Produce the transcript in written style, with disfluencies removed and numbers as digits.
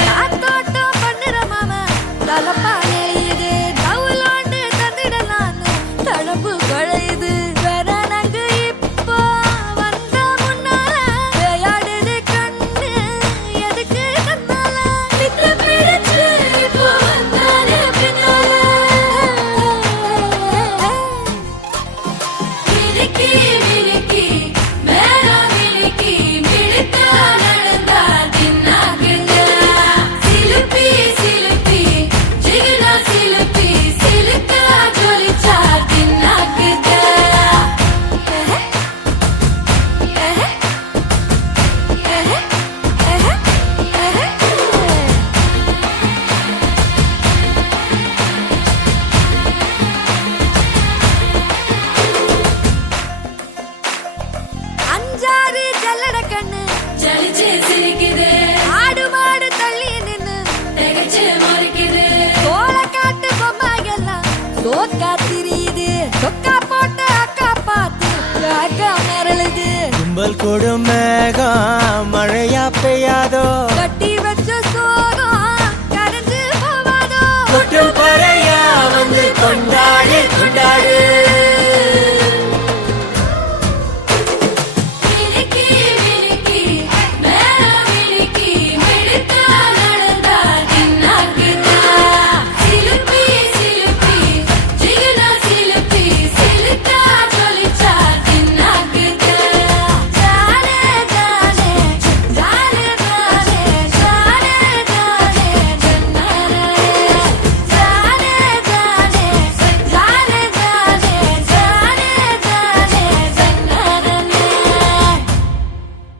காத்தோட்டம் பண்ணுற மாமா தலப்பானே இது தவுலோண்டு தந்திடலான்னு தடம்பு குழையுது வெறனங்கு இப்போ வந்த முன்னால விளையாடுது கண்ணு எதுக்கு தன்னால வித்து பிடிச்சு இப்போ வந்தானே பின்னால மினுக்கி மினுக்கி மேல மினுக்கி மினுக்கா நடந்தா தின்னாக்குங்க சிலுப்பி சிலுப்பி ஜிகினா சிலுப்பி சிலுக்கா ஜொலிச்சா தின்னாக்குங்க அஞ்சாறு ஜல்லட கண்ணு ஜலிச்சு சிரிக்குது ஆடு மாடு தள்ளி நின்னு திகச்சு முறைக்குது தோள காட்டு பொம்மையெல்லாம் சோக்கா திரியுது சொக்கா போட்டு அக்கா பார்த்து காக்கா மரளுது கும்பல் கொடும் மேகம்